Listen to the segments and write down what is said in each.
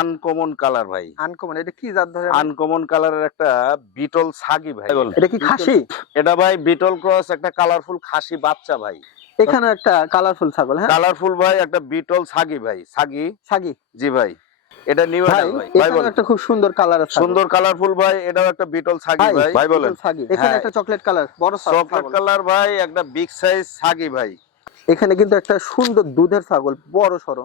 Uncommon colour ভাই। Uncommon এটা কি জাত ধরে? আনকমন কালারের একটা বিটল ছাগি ভাই। এটা কি খাসি? এটা ভাই বিটল ক্রস একটা কালারফুল খাসি বাচ্চা ভাই। এখানে একটা কালারফুল ছাগল হ্যাঁ? কালারফুল ভাই একটা বিটল ছাগি ভাই। ছাগি ছাগি জি ভাই। এটা নিউ ভাই একটা খুব সুন্দর কালার আছে। সুন্দর কালারফুল ভাই এটাও একটা বিটল ছাগি ভাই ভাই। বলেন। এখানে হ্যাঁ। একটা চকলেট কালার বড়। চকলেট কালার ভাই একটা বিগ সাইজ ছাগি ভাই। এখানে কিন্তু একটা সুন্দর দুধের ছাগল বড় সরো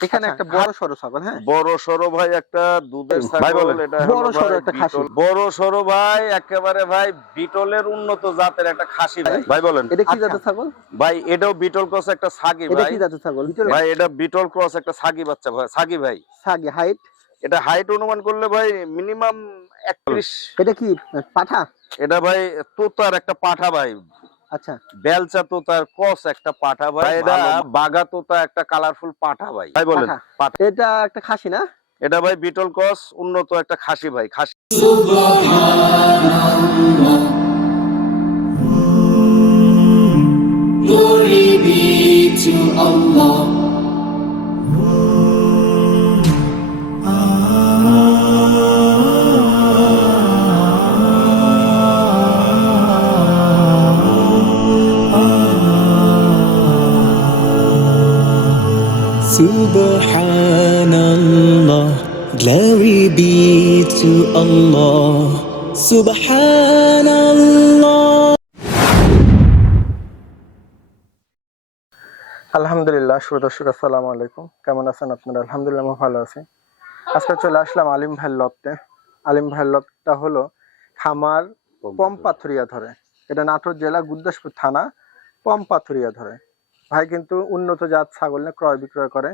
এখানে আচ্ছা, একটা বড় সরো ছাগল হ্যাঁ? বড় সরো ভাই একটা দুধের ছাগল এটা বড় সরো একটা খাসি। বড় সরো ভাই একেবারে ভাই বিটলের উন্নত জাতের একটা খাসি ভাই। ভাই বলেন। এটা কি আচ্ছা, জাতের ছাগল? ভাই এটাও বিটল ক্রস একটা ছাগি এটা কি জাতের ছাগল? ভাই এটা বিটল ক্রস একটা ছাগি বাচ্চা ভাই সাগি ভাই। সাগি হাইট এটা হাইট অনুমান করলে ভাই মিনিমাম একত্রিশ। এটা কি পাঠা? এটা ভাই তোতার একটা পাঠা ভাই। আচ্ছা। বেলচা তোতার কস একটা পাঠা ভাই এটা বাগা তোতা একটা কালারফুল পাঠা ভাই। ভাই বলেন। এটা একটা খাসি না? এটা ভাই বিটল কস উন্নত একটা খাসি ভাই খাসি। Glory be to Allah. Subhanallah, glory be to Allah. Subhanallah. আলহামদুলিল্লাহ শুভ দর্শক আসসালামু আলাইকুম কেমন আছেন আপনারা আলহামদুলিল্লাহ ভালো আছি আজকে চলে আসলাম আলিম ভাইয়ের লকতে আলিম ভাইয়ের লকটা হলো খামার পম্পাথুরিয়া ধরে এটা নাটোর জেলা গুদ্দাসপুর থানা পম্পাথুরিয়া ধরে ভাই কিন্তু উন্নত জাত ছাগল নিয়ে ক্রয় বিক্রয় করে।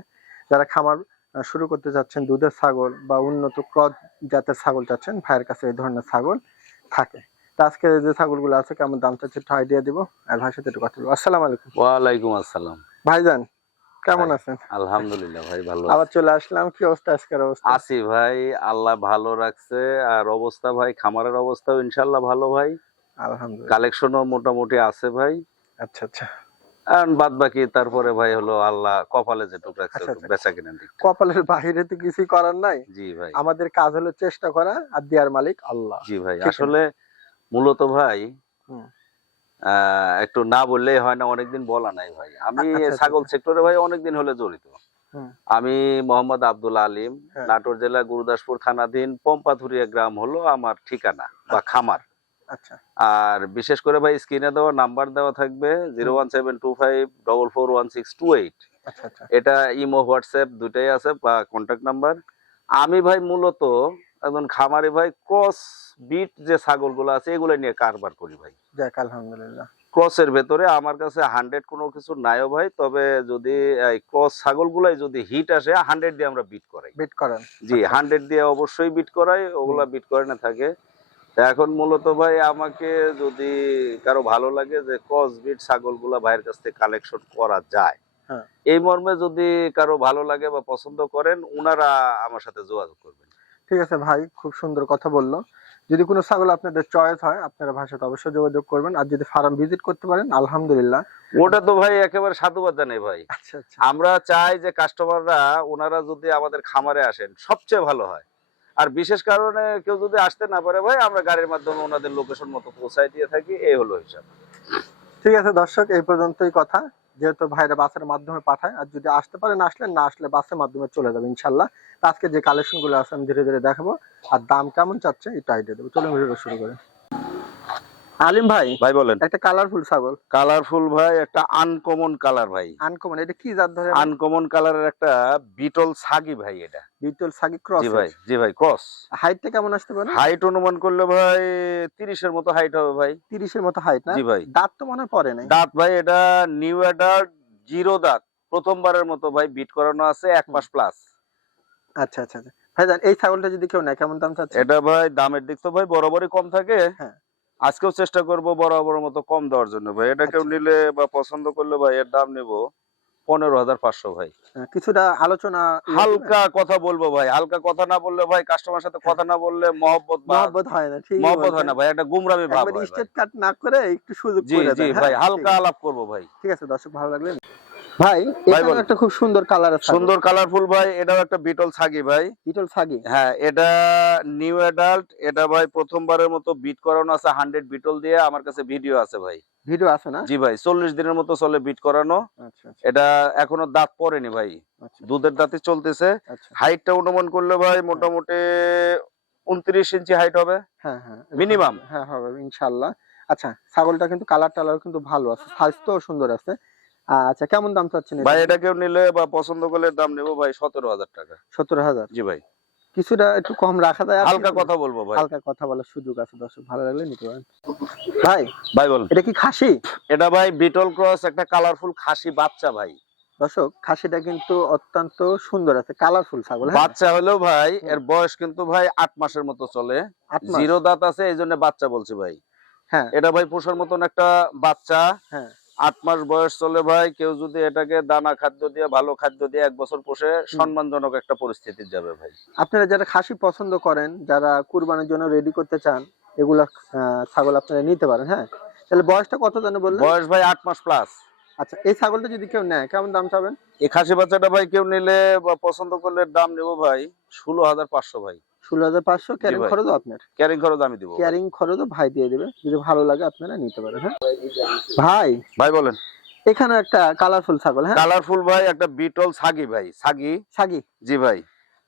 যারা খামার শুরু করতে যাচ্ছেন দুধের ছাগল বা উন্নত ক্রস জাতের ছাগল চাচ্ছেন ভাইয়ের কাছে এই ধরনের ছাগল থাকে। তো আজকে যে ছাগলগুলো আছে কেমন দাম চাচ্ছে একটু আইডিয়া দিব। আর ভাইয়ের সাথে একটু কথা বলব। আসসালামু আলাইকুম। ওয়ালাইকুম আসসালাম। ভাইজান কেমন আছেন? আলহামদুলিল্লাহ ভাই ভালো আবার চলে আসলাম। কি অবস্থা আজকের অবস্থা? আছি ভাই আল্লাহ ভালো রাখছে। আর অবস্থা ভাই খামারের অবস্থাও ইনশাল্লাহ ভালো ভাই। আলহামদুলিল্লাহ। কালেকশনও মোটামুটি আছে ভাই। আচ্ছা আচ্ছা। আর বাদ বাকি তারপরে ভাই হলো আল্লাহ কপালে রাখছে আচ্ছা। বেচা কিনা দিক। কপালের বাইরে তো কিছুই করার নাই। জি ভাই। আমাদের কাজ হলো চেষ্টা করা আর দেওয়ার মালিক আল্লাহ। জি ভাই আসলে মূলত ভাই একটু না বললেই হয় না অনেকদিন বলা নাই ভাই। আমি আচ্ছা, আচ্ছা, ছাগল সেক্টরে ভাই অনেকদিন হলে জড়িত। আমি মোহাম্মদ আব্দুল আলিম হ্যাঁ। নাটোর জেলা গুরুদাসপুর থানাধীন পম্পাথুরিয়া গ্রাম হলো আমার ঠিকানা বা খামার। আর বিশেষ করে ভাই স্ক্রিনে দেওয়া নাম্বার দেওয়া থাকবে zero one seven two five double four one six two eight. আচ্ছা আচ্ছা। এটা ইমো হোয়াটসঅ্যাপ দুটাই আছে বা কন্ট্যাক্ট নাম্বার আমি ভাই মূলত একজন খামারি ভাই ক্রস বিট যে ছাগলগুলো আছে এগুলো নিয়ে কারবার করি ভাই। যাক আলহামদুলিল্লাহ। ক্রসের ভেতরে আমার কাছে হান্ড্রেড কোনো কিছু নাইও ভাই তবে যদি এই ক্রস ছাগলগুলাই যদি হিট আসে হান্ড্রেড দিয়ে আমরা বিট করাই। বিট করেন। জি হান্ড্রেড দিয়ে অবশ্যই বিট করাই ওগুলা বিট করে না থাকে। এখন মূলত ভাই আমাকে যদি কারও ভালো লাগে যে ক্রস বিট ছাগলগুলা ভাইয়ের কাছ থেকে কালেকশন করা যায় হ্যাঁ। এই মর্মে যদি কারও ভালো লাগে বা পছন্দ করেন উনারা আমার সাথে যোগাযোগ করবেন। ঠিক আছে ভাই খুব সুন্দর কথা বলল। যদি কোনো ছাগল আপনাদের চয়েস হয় আপনারা সাথে অবশ্যই যোগাযোগ করবেন। আর যদি ফার্ম ভিজিট করতে পারেন আলহামদুলিল্লাহ। ওটা তো ভাই একেবারে সাধুবাদ জানাই ভাই। আচ্ছা আচ্ছা। আমরা চাই যে কাস্টমাররা ওনারা যদি আমাদের খামারে আসেন সবচেয়ে ভালো হয়। আর বিশেষ কারণে কেউ যদি আসতে না পারে, ভাই, আমরা গাড়ির মাধ্যমে ওনাদের লোকেশন মতো পৌঁছায় দিয়ে থাকি এই হলো হিসাব। ঠিক আছে দর্শক, এই পর্যন্তই কথা। যেহেতু ভাইরা বাসের মাধ্যমে পাঠায়, আর যদি আসতে পারেন আসলে, না আসলে বাসের মাধ্যমে চলে যাবে, ইনশাল্লাহ। আজকে যে কালেকশনগুলো আছে, আমি ধীরে ধীরে দেখাবো। আর দাম কেমন চাচ্ছে, এটা আইডিয়া দেবো। চলুন ভিডিওটা শুরু করে। আলিম ভাই ভাই বলেন। একটা কালারফুল ছাগল। কালারফুল ভাই একটা আনকমন কালার ভাই। আনকমন এটা কি জাত ধরে? আনকমন কালারের একটা বিটল ছাগি ভাই এটা। বিটল সাগি ক্রস জি ভাই জি ভাই ক্রস হাইটটা কেমন আসতে পারে? হাইট অনুমান করলে ভাই তিরিশের মতো হাইট হবে ভাই। তিরিশের মতো হাইট না? জি ভাই। দাঁত তো মনে হয় পড়ে না দাঁত ভাই এটা নিউ অ্যাডাল্ট জিরো দাঁত। প্রথমবারের মতো ভাই বিট করানো আছে এক মাস প্লাস আচ্ছা আচ্ছা আচ্ছা। ভাই জান এই ছাগলটা যদি কেউ নেয় কেমন দাম চাচ্ছে? এটা ভাই দামের দিক তো ভাই বরাবরই কম থাকে। হ্যাঁ। আজকেও চেষ্টা করব বরাবর মতো কম দেওয়ার জন্য ভাই। এটা কেউ আচ্ছা। নিলে বা পছন্দ করলে ভাই এর দাম নেব পনেরো হাজার পাঁচশো ভাই। হ্যাঁ, কিছুটা আলোচনা হালকা কথা বলব ভাই হালকা কথা না বললে ভাই কাস্টমার সাথে কথা না বললে মহব্বত মহব্বত হয় না ঠিক মহব্বত হয় না ভাই একটা গুমরামি ভাব হয়। স্টেট কাট না করে একটু সুযোগ জি জি ভাই হ্যাঁ? হালকা আলাপ করব ভাই। ঠিক আছে দর্শক ভালো লাগলে ভাই এখানে একটা খুব সুন্দর কালার আছে। সুন্দর কালারফুল ভাই এটাও একটা বিটল ছাগি ভাই। বিটল ছাগি? হ্যাঁ এটা নিউ অ্যাডাল্ট এটা ভাই প্রথমবারের মতো বিট করানো আছে হান্ড্রেড বিটল দিয়ে আমার কাছে ভিডিও আছে ভাই। ভিডিও আছে না? জি ভাই চল্লিশ দিনের মতো চলে বিট করানো। আচ্ছা আচ্ছা, এটা এখনও দাঁত পড়েনি ভাই আচ্ছা। দুধের দাঁতে চলতেছে। আচ্ছা। হাইটটা অনুমান করলে ভাই মোটামুটি উনত্রিশ ইঞ্চি হাইট হবে। হ্যাঁ হ্যাঁ? হবে। হ্যাঁ হবে ইনশাআল্লাহ আচ্ছা ছাগলটা কিন্তু কালার টালার কিন্তু ভালো আছে স্বাস্থ্যও সুন্দর আছে। আচ্ছা কেমন দাম চাচ্ছেন ভাই এটা কেউ নিলে বা পছন্দ করলে দাম নেব ভাই সতেরো হাজার টাকা। সত্তর হাজার? জি ভাই। কিছুটা একটু কম রাখা যায় হালকা কথা বলব ভাই। হালকা কথা বলার সুযোগ আছে দর্শক ভালো লাগলে নিতে পারেন। ভাই ভাই বলুন। এটা কি খাসি? এটা ভাই বিটল ক্রস একটা কালারফুল খাসি বাচ্চা ভাই। দর্শক খাসিটা কিন্তু অত্যন্ত সুন্দর আছে কালারফুল ছাগল হ্যাঁ? বাচ্চা হলেও ভাই এর বয়স কিন্তু ভাই আট মাসের মতো চলে। জিরো দাঁত আছে এই জন্য বাচ্চা বলছি ভাই। হ্যাঁ। এটা ভাই পোষার মতন একটা বাচ্চা। হ্যাঁ। আট মাস বয়স চলে ভাই কেউ যদি এটাকে দানা খাদ্য দিয়ে ভালো খাদ্য দিয়ে এক বছর পোষে সম্মানজনক একটা পরিস্থিতি যাবে ভাই। আপনারা যারা খাসি পছন্দ করেন যারা কুরবানির জন্য রেডি করতে চান এগুলা ছাগল আপনারা নিতে পারেন হ্যাঁ? তাহলে বয়সটা কত জানো বললেন? বয়স ভাই আট মাস প্লাস আচ্ছা এই ছাগলটা যদি কেউ নেয় কেমন দাম চাবেন? এই খাসি বাচ্চাটা ভাই কেউ নিলে বা পছন্দ করলে দাম নেব ভাই ষোলো হাজার পাঁচশো ভাই। ষোলো হাজার পাঁচশো ক্যারিং ভাই। খরচও আপনার। ক্যারিং খরচ আমি দিব ভাই। ক্যারিং খরচও ভাই দিয়ে দেবে। যদি ভালো লাগে আপনারা নিতে পারেন হ্যাঁ? ভাই ভাই বলেন। এখানে একটা কালারফুল ছাগল হ্যাঁ? কালারফুল ভাই একটা বিটল ছাগি ভাই। ছাগি ছাগি জি ভাই।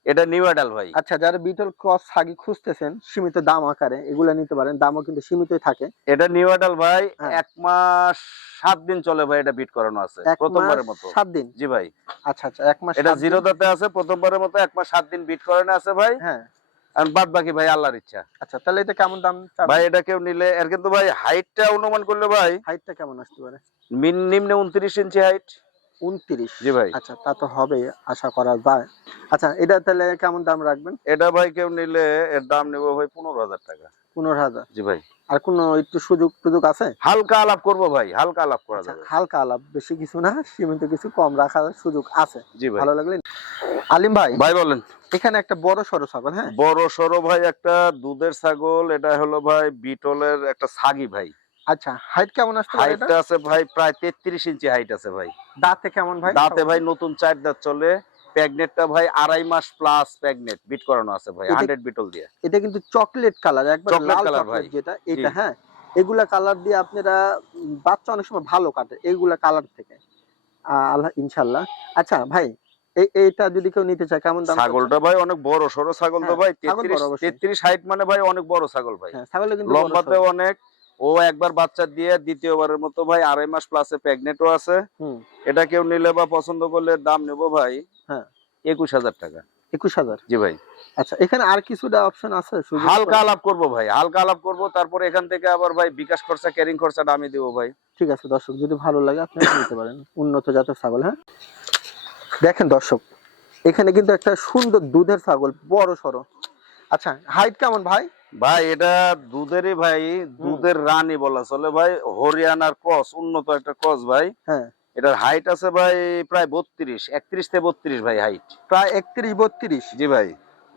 এটা নিউ অ্যাডাল ভাই। আচ্ছা যারা বিটল ক্রস ছাগি খুঁজতেছেন সীমিত দাম আকারে এগুলা নিতে পারেন। দামও কিন্তু সীমিতই থাকে। এটা নিউ অ্যাডাল ভাই হ্যাঁ। এক মাস সাত দিন চলে ভাই এটা বিট করানো আছে প্রথমবারের মতো। সাত দিন? জি ভাই। আচ্ছা আচ্ছা এক মাস এটা জিরো দাতে আছে প্রথমবারের মতো এক মাস সাত দিন বিট করানো আছে ভাই। হ্যাঁ। আর বাদ বাকি ভাই আল্লাহর ইচ্ছা। আচ্ছা তাহলে এটা কেমন দাম ভাই এটা কেউ নিলে এর কিন্তু ভাই হাইটটা অনুমান করলে ভাই হাইটটা কেমন আসতে পারে? মিন নিম্নে উনত্রিশ ইঞ্চি হাইট উনত্রিশ? জি ভাই। আচ্ছা তা তো হবে আশা করা যায়। আচ্ছা এটা তাহলে কেমন দাম রাখবেন? এটা ভাই কেউ নিলে এর দাম নেব ভাই পনেরো হাজার টাকা। পনেরো হাজার। জি ভাই। আর কোনো একটু সুযোগ সুযোগ আছে? হালকা আলাপ করব ভাই হালকা আলাপ করা আচ্ছা, যাবে। হালকা আলাপ বেশি কিছু না সীমিত কিছু কম রাখার সুযোগ আছে। জি ভাই। ভালো লাগলে? আলিম ভাই ভাই বলেন। এখানে একটা বড় সড়ো ছাগল হ্যাঁ? বড় সড়ো ভাই একটা দুধের ছাগল এটা হলো ভাই বিটলের একটা ছাগি ভাই। আচ্ছা হাইট কেমন এটা? হাইটটা আছে ভাই প্রায় তেত্রিশ ইঞ্চি হাইট আছে ভাই। দাঁতে কেমন ভাই? দাঁতে ভাই নতুন চার দাঁত চলে। প্যাগনেটটা ভাই আড়াই মাস প্লাস প্যাগনেট বিট করানো আছে ভাই এটা- হান্ড্রেড বিটল দিয়ে। এটা কিন্তু চকলেট কালার একবার লাল colour ভাই। যেটা এটা হ্যাঁ? এগুলা কালার দিয়ে আপনারা বাচ্চা অনেক সময় ভালো কাটে এইগুলা কালার থেকে। আল্লাহ আচ্ছা ভাই এইটা যদি কেউ নিতে চায় কেমন দাম ছাগলটা ভাই অনেক বড় সড়ো ছাগল তো হ্যাঁ, ভাই ছাগল বড় তেত্রিশ অবশ্যই। তেত্রিশ হাইট মানে ভাই অনেক বড় ছাগল ভাই। হ্যাঁ ছাগলে। কিন্তু অনেক। ও একবার বাচ্চা দিয়ে দ্বিতীয়বারের মতো ভাই আড়াই মাস প্লাসে প্যাগনেটও আছে। এটা কেউ নিলে বা পছন্দ করলে দাম নেব ভাই। একুশ হাজার টাকা। একুশ হাজার? জি ভাই। আচ্ছা এখানে আর কিছুটা অপশন আছে? হালকা আলাপ করব ভাই হালকা আলাপ করব তারপরে এখান থেকে আবার ভাই বিকাশ খরচা ক্যারিং খরচাটা আমি দেবো ভাই। ঠিক আছে দর্শক যদি ভালো লাগে আপনি নিতে পারেন। উন্নত জাতের ছাগল হ্যাঁ? দেখেন দর্শক এখানে কিন্তু একটা সুন্দর দুধের ছাগল বড় সড়ো। আচ্ছা হাইট কেমন ভাই? ভাই এটা দুধেরই ভাই দুধের রানী বলা চলে ভাই হরিয়ানার ক্রস উন্নত একটা ক্রস ভাই। হ্যাঁ। এটার হাইট আছে ভাই প্রায় বত্রিশ একত্রিশ থেকে বত্রিশ ভাই হাইট প্রায় একত্রিশ বত্রিশ? জি ভাই।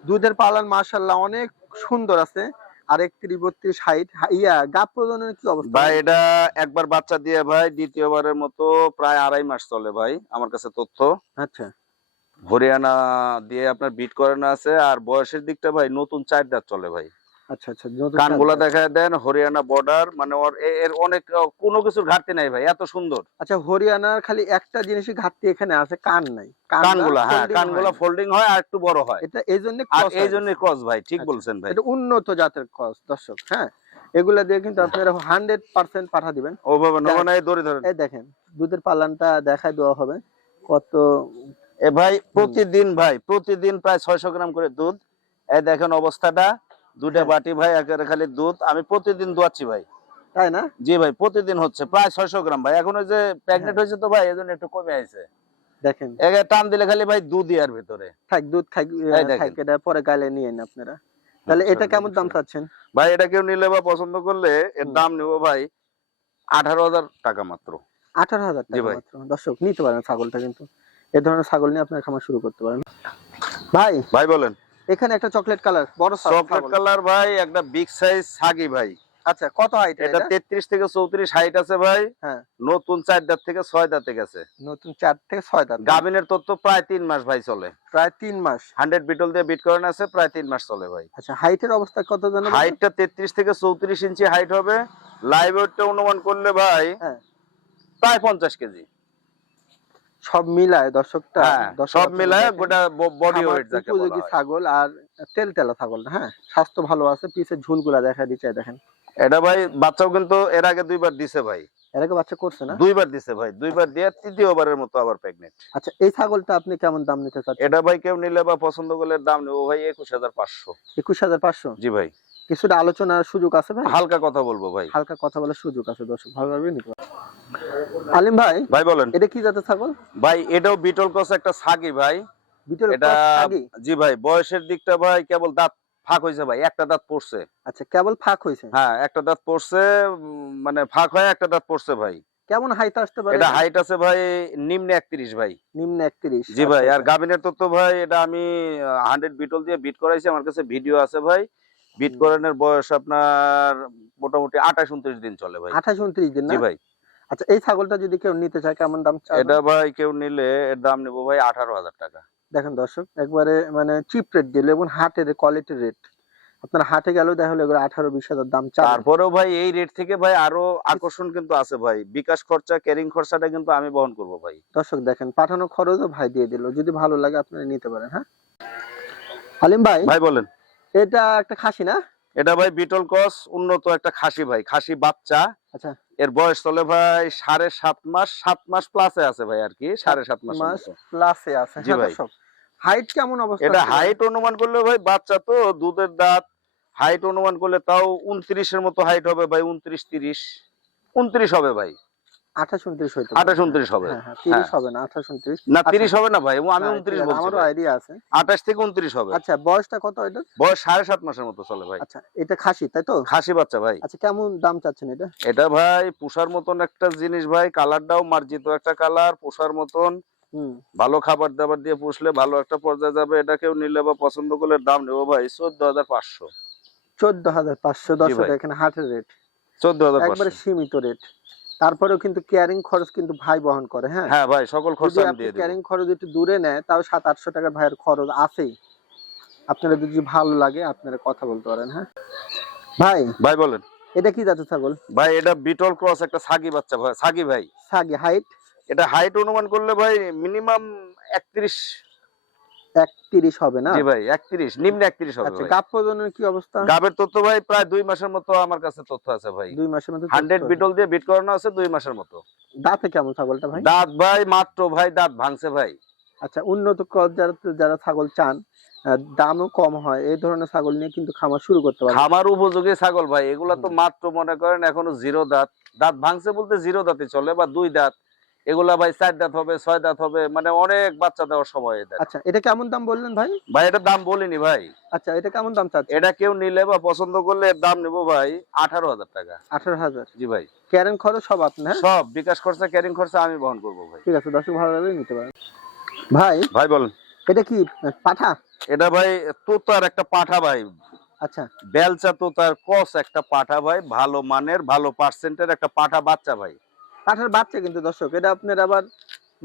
দুধের পালন মার্শাল্লাহ অনেক সুন্দর আছে। আর একত্রিশ বত্রিশ হাইট ইয়া গাপ প্রজননের কি অবস্থা? ভাই এটা একবার বাচ্চা দিয়ে ভাই দ্বিতীয়বারের মতো প্রায় আড়াই মাস চলে ভাই আমার কাছে তথ্য। আচ্ছা। হরিয়ানা দিয়ে আপনার বিট করানো আছে আর বয়সের দিকটা ভাই নতুন চার দাঁত চলে ভাই। আচ্ছা আচ্ছা কানগুলা দেখা দেন হরিয়ানা বর্ডার মানে ওর এর অনেক কোনো কিছুর ঘাটতি নাই ভাই এত সুন্দর। আচ্ছা হরিয়ানার খালি একটা জিনিসই ঘাটতি এখানে আছে কান নাই। কানগুলা হ্যাঁ কানগুলা ফোল্ডিং হয় আর একটু বড় হয়। এটা এই জন্য এই জন্য ক্রস ভাই ঠিক আচ্ছা। বলছেন ভাই। এটা উন্নত জাতের ক্রস দর্শক হ্যাঁ। এগুলা দিয়ে কিন্তু আপনারা হান্ড্রেড পার্সেন্ট পাঠা দিবেন। দড়ি ধরেন। এই দেখেন দুধের পালানটা দেখায় দেওয়া হবে। কত এ ভাই প্রতিদিন ভাই প্রতিদিন প্রায় ছয়শো গ্রাম করে দুধ। এই দেখেন অবস্থাটা। দুটা। বাটি ভাই একেবারে খালি দুধ। আমি প্রতিদিন দোয়াচ্ছি ভাই। তাই না? জি ভাই প্রতিদিন হচ্ছে প্রায় ছয়শো গ্রাম ভাই। এখন ওই যে প্রেগনেন্ট হ্যাঁ। হয়েছে তো ভাই এজন্য একটু কমে আছে দেখেন। একে টান দিলে খালি ভাই দুধ ইয়ার ভিতরে। থাক দুধ থাক এটা পরে গালে নিয়ে নেন আপনারা। তাহলে আচ্ছা, এটা কেমন দাম চাচ্ছেন? ভাই এটা কেউ নিলে বা পছন্দ করলে এর দাম নেব ভাই আঠারো হাজার টাকা মাত্র। আঠারো হাজার টাকা। মাত্র। দর্শক নিতে পারেন ছাগলটা কিন্তু। এ ধরনের ছাগল নিয়ে আপনার খামার শুরু করতে পারেন। ভাই। ভাই বলেন। এখানে একটা চকলেট কালার বড় চকলেট কালার ভাই একটা বিগ সাইজ ছাগি ভাই। আচ্ছা কত হাইট এটা? এটা তেত্রিশ থেকে চৌত্রিশ হাইট আছে ভাই। হ্যাঁ। নতুন চার দাঁত থেকে ছয় দাঁতে গেছে। নতুন চার থেকে ছয় দাঁত। গাভিনের তথ্য প্রায় তিন মাস ভাই চলে। প্রায় তিন মাস। হান্ড্রেড বিটল দিয়ে বিট করেন আছে প্রায় তিন মাস চলে ভাই। আচ্ছা হাইটের অবস্থা কত জানেন হাইটটা তেত্রিশ থেকে চৌত্রিশ ইঞ্চি হাইট হবে। লাইভ ওয়েটটা অনুমান করলে ভাই হ্যাঁ। প্রায় পঞ্চাশ কেজি। সব মিলায় দর্শকটা হ্যাঁ সব মিলায় গোটা বডি ওয়েট যাকে বলা হয়। ছাগল আর তেল তেলা ছাগল হ্যাঁ? স্বাস্থ্য ভালো আছে পিছের ঝুলগুলা দেখা দিচ্ছে দেখেন। এটা ভাই বাচ্চাও কিন্তু এর আগে দুইবার দিছে ভাই। এর আগে বাচ্চা করছে না? দুইবার দিছে ভাই দুইবার দিয়ে তৃতীয়বারের মতো আবার প্রেগনেন্ট আচ্ছা এই ছাগলটা আপনি কেমন দাম নিতে চাচ্ছেন? এটা ভাই কেউ নিলে বা পছন্দ করলে দাম নেব ভাই একুশ হাজার পাঁচশো। একুশ হাজার পাঁচশো? জি ভাই। কিছুটা আলোচনার সুযোগ আছে ভাই? হালকা কথা বলব ভাই। হালকা কথা বলার সুযোগ আছে দর্শক ভালোভাবে নিতে। আলিম ভাই ভাই বলেন। এটা কি জাতের ছাগল? ভাই এটাও বিটল ক্রস একটা ছাগি ভাই। বিটল এটা ক্রস ছাগি? জি ভাই বয়সের দিকটা ভাই কেবল দাঁত ফাঁক হয়েছে ভাই একটা দাঁত পড়ছে। আচ্ছা কেবল ফাঁক হয়েছে? হ্যাঁ একটা দাঁত পড়ছে মানে ফাঁক হয়ে একটা দাঁত পড়ছে ভাই। কেমন হাইট আসতে পারে? এটা হাইট আছে ভাই নিম্নে একত্রিশ ভাই। নিম্ন একত্রিশ জি ভাই আর গাবিনের তত্ত্ব ভাই এটা আমি হান্ড্রেড বিটল দিয়ে বিট করাইছি আমার কাছে ভিডিও আছে ভাই। বিট করানোর বয়স আপনার মোটামুটি আঠাশ উনত্রিশ দিন চলে ভাই। আঠাশ উনত্রিশ দিন ভাই। আচ্ছা এই ছাগলটা যদি কেউ নিতে চায় কেমন দাম এটা ভাই? কেউ নিলে এর দাম নেব ভাই আঠারো হাজার টাকা। দেখেন দর্শক একবারে মানে চিপ রেট দিল এবং হাটের কোয়ালিটি রেট আপনার হাটে গেলেও দেখা হলো এগুলো আঠারো বিশ হাজার দাম চায় তারপরেও ভাই এই রেট থেকে ভাই আরও আকর্ষণ কিন্তু আছে ভাই। বিকাশ খরচা ক্যারিং খরচাটা কিন্তু আমি বহন করব ভাই। দর্শক দেখেন পাঠানো খরচও ভাই দিয়ে দিল। যদি ভালো লাগে আপনারা নিতে পারেন হ্যাঁ? আলিম ভাই? ভাই বলেন। এটা একটা খাসি না? এটা ভাই বিটল ক্রস উন্নত একটা খাসি ভাই খাসি বাচ্চা। আচ্ছা। এর বয়স চলে ভাই সাড়ে সাত মাস সাত মাস প্লাসে আছে ভাই আর কি সাড়ে সাত মাস মাস প্লাসে আছে। জি ভাই। হাইট কেমন অবস্থা এটা হাইট অনুমান করলে ভাই বাচ্চা তো দুধের দাঁত হাইট অনুমান করলে তাও উনত্রিশের মতো হাইট হবে ভাই উনত্রিশ তিরিশ। উনত্রিশ হবে ভাই। আঠাশ উনত্রিশ হইতে আঠাশ উনত্রিশ হবে। হ্যাঁ হ্যাঁ তিরিশ হ্যাঁ। হবে না আঠাশ উনত্রিশ। না। তিরিশ হবে না ভাই আমি উনত্রিশ বলছি আমারও আইডিয়া আছে। আঠাশ থেকে উনত্রিশ হবে। আচ্ছা বয়সটা কত এটা বয়স সাড়ে সাত মাসের মতো চলে ভাই। আচ্ছা এটা খাসি তাই তো? খাসি বাচ্চা ভাই। আচ্ছা কেমন দাম চাচ্ছেন এটা? এটা ভাই পোষার মতন একটা জিনিস ভাই কালারটাও মার্জিত একটা কালার পোষার মতন। হুম। ভালো খাবার দাবার দিয়ে পুষলে ভালো একটা পর্যায়ে যাবে এটা কেউ নিলে বা পছন্দ করলে দাম নেব ভাই চোদ্দ হাজার পাঁচশো। চোদ্দ হাজার পাঁচশো দশ ভাই। এখানে হাটের রেট চোদ্দ হাজার একবারে সীমিত রেট তারপরেও কিন্তু ক্যারিং খরচ কিন্তু ভাই বহন করে হ্যাঁ? হ্যাঁ ভাই সকল খরচ আমি দিয়ে দেবো। ক্যারিং খরচ একটু দূরে নেয় তাও সাত আটশো টাকা ভাইয়ের খরচ আছেই। আপনারা যদি ভালো লাগে আপনারা কথা বলতে পারেন হ্যাঁ? ভাই ভাই বলেন। এটা কি জাতের ছাগল? ভাই এটা বিটল ক্রস একটা সাগি বাচ্চা ভাই সাগি ভাই। সাগি হাইট এটা হাইট অনুমান করলে ভাই মিনিমাম একত্রিশ একত্রিশ হবে না? জি ভাই একত্রিশ নিম্ন একত্রিশ হবে আচ্ছা ভাই। গাপ প্রজনের কি অবস্থা? গাবের তথ্য ভাই প্রায় দুই মাসের মতো আমার কাছে তথ্য আছে ভাই। দুই মাসের মধ্যে হান্ড্রেড বিটল দিয়ে বিট করানো আছে দুই মাসের মতো। দাঁতে কেমন ছাগলটা ভাই? দাঁত ভাই মাত্র ভাই দাঁত ভাঙছে ভাই। আচ্ছা উন্নত ক্রস যারা যারা ছাগল চান দামও কম হয় এই ধরনের ছাগল নিয়ে কিন্তু খামার শুরু করতে পারেন খামার উপযোগী ছাগল ভাই এগুলা তো মাত্র মনে করেন এখনও জিরো দাঁত। দাঁত ভাঙছে বলতে জিরো দাঁতে চলে বা দুই দাঁত। এগুলা ভাই চার দাঁত হবে ছয় দাঁত হবে মানে অনেক বাচ্চা দেওয়ার সময় এদের। আচ্ছা এটা কেমন দাম বললেন ভাই? ভাই এটার দাম বলিনি ভাই। আচ্ছা এটা কেমন দাম চাচ্ছে এটা কেউ নিলে বা পছন্দ করলে এর দাম নেব ভাই আঠারো হাজার টাকা। আঠারো হাজার। জি ভাই। ক্যারেন খরচ সব আপনার হ্যাঁ? সব বিকাশ খরচা ক্যারিং খরচা আমি বহন করব ভাই। ঠিক আছে দর্শক ভালো লাগলে নিতে পারেন। ভাই ভাই বলেন। এটা কি পাঠা? এটা ভাই তোতার একটা পাঠা ভাই। আচ্ছা। বেলচা তোতার কস একটা পাঠা ভাই ভালো মানের ভালো পার্সেন্টের একটা পাঠা বাচ্চা ভাই। পাঠার বাচ্চা কিন্তু দর্শক এটা আপনার আবার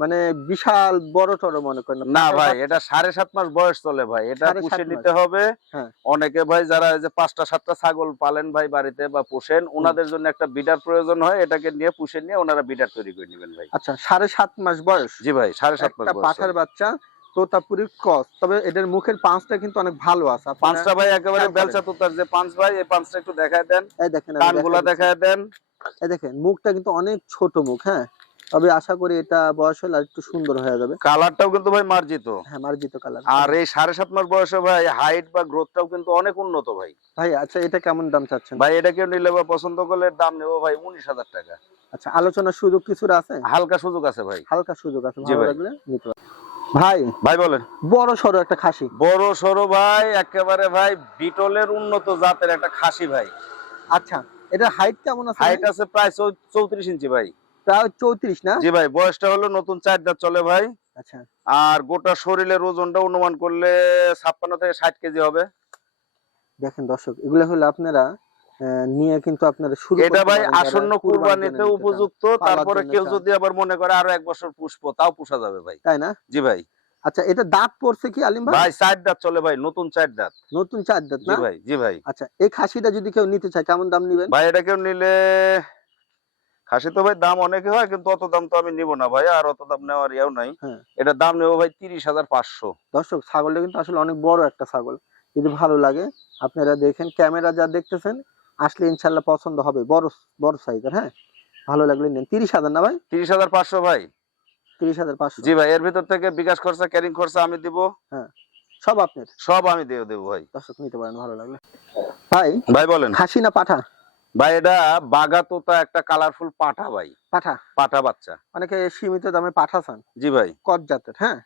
মানে বিশাল বড় টড় মনে করেন না ভাই এটা সাড়ে সাত মাস বয়স চলে ভাই এটা পুষে নিতে হবে। হ্যাঁ। অনেকে ভাই যারা যে পাঁচটা সাতটা ছাগল পালেন ভাই বাড়িতে বা পোষেন ওনাদের জন্য একটা বিডার প্রয়োজন হয় এটাকে নিয়ে পুষে নিয়ে ওনারা বিডার তৈরি করে নেবেন ভাই। আচ্ছা সাড়ে সাত মাস বয়স। জি ভাই সাড়ে সাত মাস পাঠার। বাচ্চা তোতাপুরির ক্রস তবে এটার মুখের পাঁচটা কিন্তু অনেক ভালো আছে। পাঁচটা ভাই একেবারে বেলচা তোতার যে পাঁচ ভাই এই পাঁচটা একটু দেখায় দেন। এই দেখেন কানগুলা দেখায় দেন। এই দেখেন মুখটা কিন্তু অনেক ছোট মুখ হ্যাঁ? তবে আশা করি এটা বয়স হলে একটু সুন্দর হয়ে যাবে। কালারটাও কিন্তু ভাই মার্জিত। হ্যাঁ মার্জিত কালার। আর এই সাড়ে সাত মাস বয়সে ভাই হাইট বা গ্রোথটাও কিন্তু অনেক উন্নত ভাই। ভাই আচ্ছা এটা কেমন দাম চাচ্ছেন? ভাই এটা কেউ নিলে বা পছন্দ করলে দাম নেব ভাই উনিশ হাজার টাকা। আচ্ছা আলোচনার সুযোগ কিছুটা আছে? হালকা সুযোগ আছে ভাই। হালকা সুযোগ আছে ভালো লাগলে নিতে ভাই ভাই বলেন। বড় সরো একটা খাসি। বড় সরো ভাই একেবারে ভাই বিটলের উন্নত জাতের একটা খাসি ভাই। আচ্ছা এটা হাইট কেমন আছে হাইট আছে প্রায় চৌত্রিশ ইঞ্চি ভাই। প্রায় চৌত্রিশ না? জি ভাই বয়সটা হলো নতুন চার দাঁত চলে ভাই। আচ্ছা। আর গোটা শরীরের ওজনটা অনুমান করলে ছাপ্পান্ন থেকে ষাট কেজি হবে। দেখেন দর্শক এগুলো হলো আপনারা নিয়ে কিন্তু আপনারা শুরু এটা ভাই আসন্ন কুরবানিতে। উপযুক্ত তারপরে কেউ যদি আবার মনে করে আরও এক বছর পুষবো তাও পুষা যাবে ভাই। তাই না? জি ভাই। আচ্ছা এটা দাঁত পড়ছে কি আলিম ভাই? ভাই চার দাঁত চলে ভাই নতুন চার দাঁত। নতুন চার দাঁত জি না? ভাই জি ভাই। আচ্ছা এই খাসিটা যদি কেউ নিতে চায় কেমন দাম নিবেন? ভাই এটা কেউ নিলে খাসি তো ভাই দাম অনেকে হয় কিন্তু অত দাম তো আমি নিব না ভাই আর অত দাম নেওয়ার ইয়াও নাই। এটা দাম নেব ভাই তিরিশ হাজার পাঁচশো। দর্শক ছাগলটা কিন্তু আসলে অনেক বড় একটা ছাগল। যদি ভালো লাগে আপনারা দেখেন ক্যামেরা যা দেখতেছেন আসলে ইনশাল্লাহ পছন্দ হবে। বড় বড় সাইজের হ্যাঁ? ভালো লাগলে নেন। তিরিশ হাজার না ভাই? তিরিশ হাজার পাঁচশো ভাই। তিরিশ হাজার পাঁচশো। জি ভাই এর ভিতর থেকে বিকাশ খরচা ক্যারিং খরচা আমি দিব। হ্যাঁ। সব আপনার? সব আমি দিয়ে দেবো ভাই। দর্শক নিতে পারেন ভালো লাগলে। ভাই? ভাই বলেন। খাসি না পাঠা? ভাই এটা বাগা তোতা একটা কালারফুল পাঠা ভাই। পাঠা? পাঠা বাচ্চা। অনেকে সীমিত দামে পাঠা চান। জি ভাই। কট জাতের হ্যাঁ?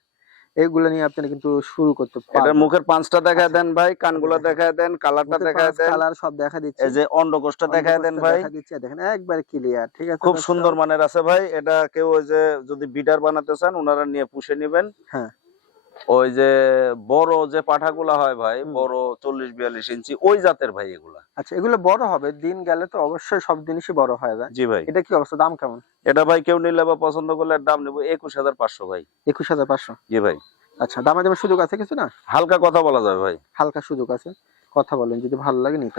এইগুলো নিয়ে আপনি কিন্তু শুরু করতে এটার এটা মুখের পাঁচটা দেখায় দেন ভাই কানগুলো দেখায় দেন কালারটা দেখায় দেন। কালার সব দেখা দিচ্ছে। এই যে অন্ডকোষটা দেখায় দেন ভাই। দেখা দিচ্ছে। দেখেন একবার ক্লিয়ার ঠিক আছে খুব সুন্দর মানের আছে ভাই। এটা কেউ ওই যে যদি বিটার বানাতে চান ওনারা নিয়ে পুষে নেবেন। হ্যাঁ। ওই যে বড় যে পাঠাগুলা হয় ভাই বড় চল্লিশ বিয়াল্লিশ ইঞ্চি ওই জাতের ভাই এগুলা। আচ্ছা এগুলো বড় হবে দিন গেলে তো অবশ্যই সব জিনিসই বড় হয়ে যায় জি ভাই। এটা কি অবস্থা দাম কেমন? এটা ভাই কেউ নিলে বা পছন্দ করলে দাম নেব একুশ হাজার পাঁচশো ভাই। একুশ হাজার পাঁচশো? জি ভাই। আচ্ছা দামে দামে সুযোগ আছে কিছু না? হালকা কথা বলা যাবে ভাই। হালকা সুযোগ আছে। কথা বলেন যদি ভালো লাগে নিতে